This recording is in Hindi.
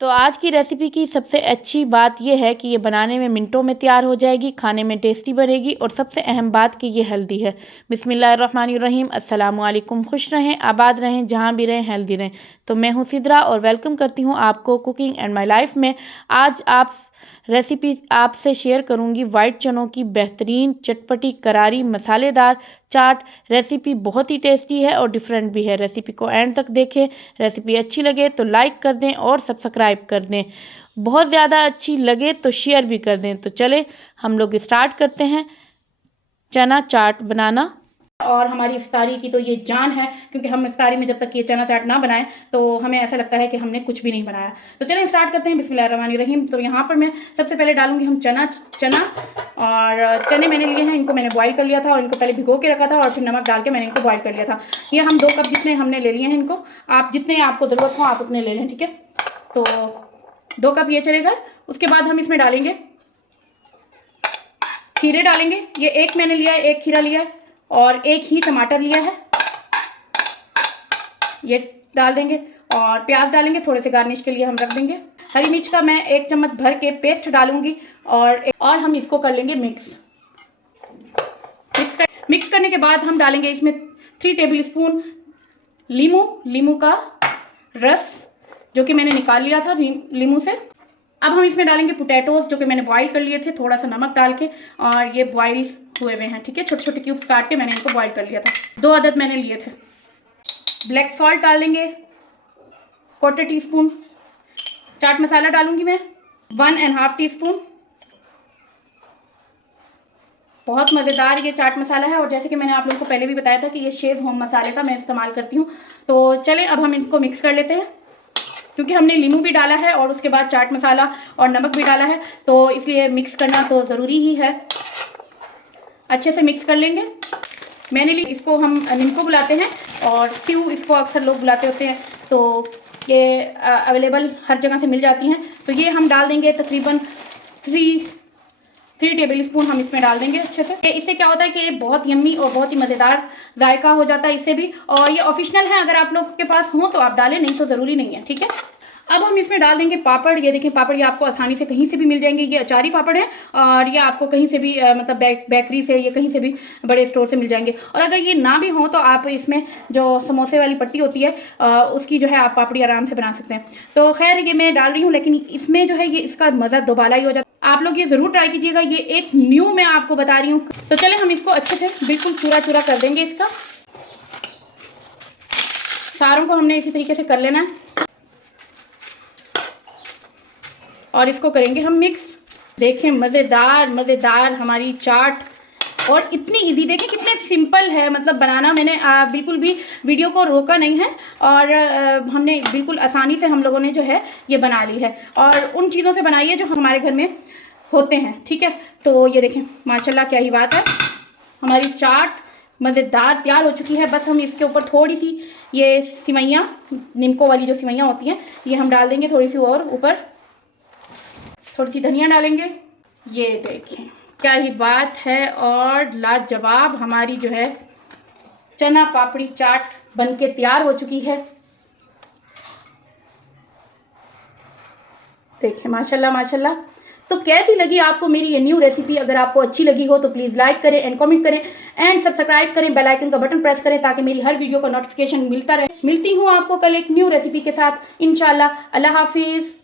तो आज की रेसिपी की सबसे अच्छी बात यह है कि ये बनाने में मिनटों में तैयार हो जाएगी, खाने में टेस्टी बनेगी और सबसे अहम बात कि ये हेल्दी है। बिस्मिल्लाहिर्रहमानिर्रहीम, अस्सलामु अलैकुम। खुश रहें, आबाद रहें, जहाँ भी रहें हेल्दी रहें। तो मैं हूँ सिद्रा और वेलकम करती हूँ आपको कुकिंग एंड माई लाइफ में। आज आप रेसिपी आपसे शेयर करूँगी वाइट चनों की बेहतरीन चटपटी करारी मसालेदार चाट। रेसिपी बहुत ही टेस्टी है और डिफरेंट भी है। रेसिपी को एंड तक देखें। रेसिपी अच्छी लगे तो लाइक कर दें और सब्सक्राइब कर दें। बहुत ज़्यादा अच्छी लगे तो शेयर भी कर दें। तो चले हम लोग स्टार्ट करते हैं चना चाट बनाना। और हमारी इफ्तारी की तो ये जान है, क्योंकि हम इफ्तारी में जब तक ये चना चाट ना बनाएं तो हमें ऐसा लगता है कि हमने कुछ भी नहीं बनाया। तो चलें स्टार्ट करते हैं। बिस्मिल्लाहिर्रहमानिर्रहीम। तो यहाँ पर मैं सबसे पहले डालूंगी हम चना और चने मैंने लिए हैं, इनको मैंने बॉईल कर लिया था और इनको पहले भिगो के रखा था और फिर नमक डाल के मैंने इनको बॉईल कर लिया था। ये हम 2 कप जितने हमने ले लिए हैं इनको, आप जितने आपको ज़रूरत हो आप उतने ले लें, ठीक है। तो 2 कप ये चलेगा। उसके बाद हम इसमें डालेंगे खीरे डालेंगे। ये 1 मैंने लिया है, 1 खीरा लिया है और 1 ही टमाटर लिया है, ये डाल देंगे। और प्याज डालेंगे, थोड़े से गार्निश के लिए हम रख देंगे। हरी मिर्च का मैं 1 चम्मच भर के पेस्ट डालूंगी और हम इसको कर लेंगे मिक्स करने के बाद हम डालेंगे इसमें 3 टेबल स्पून लीमू का रस, जो कि मैंने निकाल लिया था लीमू से। अब हम इसमें डालेंगे पोटैटोज, जो कि मैंने बॉईल कर लिए थे थोड़ा सा नमक डाल के, और ये बॉईल हुए हुए हैं, ठीक है। छोटे छोटे क्यूब्स काट के मैंने इनको बॉईल कर लिया था, 2 अदद मैंने लिए थे। ब्लैक सॉल्ट डालेंगे 1/4 टीस्पून। चाट मसाला डालूंगी मैं 1.5 टीस्पून। बहुत मज़ेदार ये चाट मसाला है और जैसे कि मैंने आप लोगों को पहले भी बताया था कि ये शेज़ होम मसाले का मैं इस्तेमाल करती हूँ। तो चलें अब हम इनको मिक्स कर लेते हैं, क्योंकि हमने नींबू भी डाला है और उसके बाद चाट मसाला और नमक भी डाला है, तो इसलिए मिक्स करना तो ज़रूरी ही है। अच्छे से मिक्स कर लेंगे। मैंने लिए इसको हम निम्को बुलाते हैं और स्यू इसको अक्सर लोग बुलाते होते हैं, तो ये अवेलेबल हर जगह से मिल जाती हैं। तो ये हम डाल देंगे तकरीबन 3 टेबल स्पून हम इसमें डाल देंगे अच्छे से। इससे क्या होता है कि ये बहुत यम्मी और बहुत ही मज़ेदार जायका हो जाता है इससे भी। और ये ऑप्शनल है, अगर आप लोग के पास हो तो आप डालें, नहीं तो ज़रूरी नहीं है, ठीक है। अब हम इसमें डाल देंगे पापड़। ये देखें पापड़, ये आपको आसानी से कहीं से भी मिल जाएंगे। ये अचारी पापड़ है और ये आपको कहीं से भी मतलब बेकरी से, ये कहीं से भी बड़े स्टोर से मिल जाएंगे। और अगर ये ना भी हो तो आप इसमें जो समोसे वाली पट्टी होती है उसकी जो है आप पापड़ी आराम से बना सकते हैं। तो खैर ये मैं डाल रही हूँ, लेकिन इसमें जो है ये इसका मज़ा दोबाला ही हो जाता है। आप लोग ये ज़रूर ट्राई कीजिएगा, ये एक न्यू मैं आपको बता रही हूँ। तो चले हम इसको अच्छे से बिल्कुल चूरा चूरा कर देंगे। इसका सारों को हमने इसी तरीके से कर लेना है और इसको करेंगे हम मिक्स। देखें मज़ेदार हमारी चाट, और इतनी इजी, देखें कितने सिंपल है मतलब बनाना। मैंने बिल्कुल भी वीडियो को रोका नहीं है और हमने बिल्कुल आसानी से हम लोगों ने जो है ये बना ली है, और उन चीज़ों से बनाई है जो हमारे घर में होते हैं, ठीक है। तो ये देखें माशाल्लाह क्या ही बात है, हमारी चाट मज़ेदार तैयार हो चुकी है। बस हम इसके ऊपर थोड़ी सी ये सिवैयाँ, निम्को वाली जो सिवैयाँ होती हैं, ये हम डाल देंगे थोड़ी सी, और ऊपर थोड़ी सी धनिया डालेंगे। ये देखें क्या ही बात है, और लाजवाब हमारी जो है चना पापड़ी चाट बनके तैयार हो चुकी है। देखें माशाल्लाह। तो कैसी लगी आपको मेरी ये न्यू रेसिपी? अगर आपको अच्छी लगी हो तो प्लीज़ लाइक करें एंड कमेंट करें एंड सब्सक्राइब करें, बेल आइकन का बटन प्रेस करें ताकि मेरी हर वीडियो का नोटिफिकेशन मिलता रहे। मिलती हूँ आपको कल एक न्यू रेसिपी के साथ इंशाल्लाह। अल्लाह हाफिज़।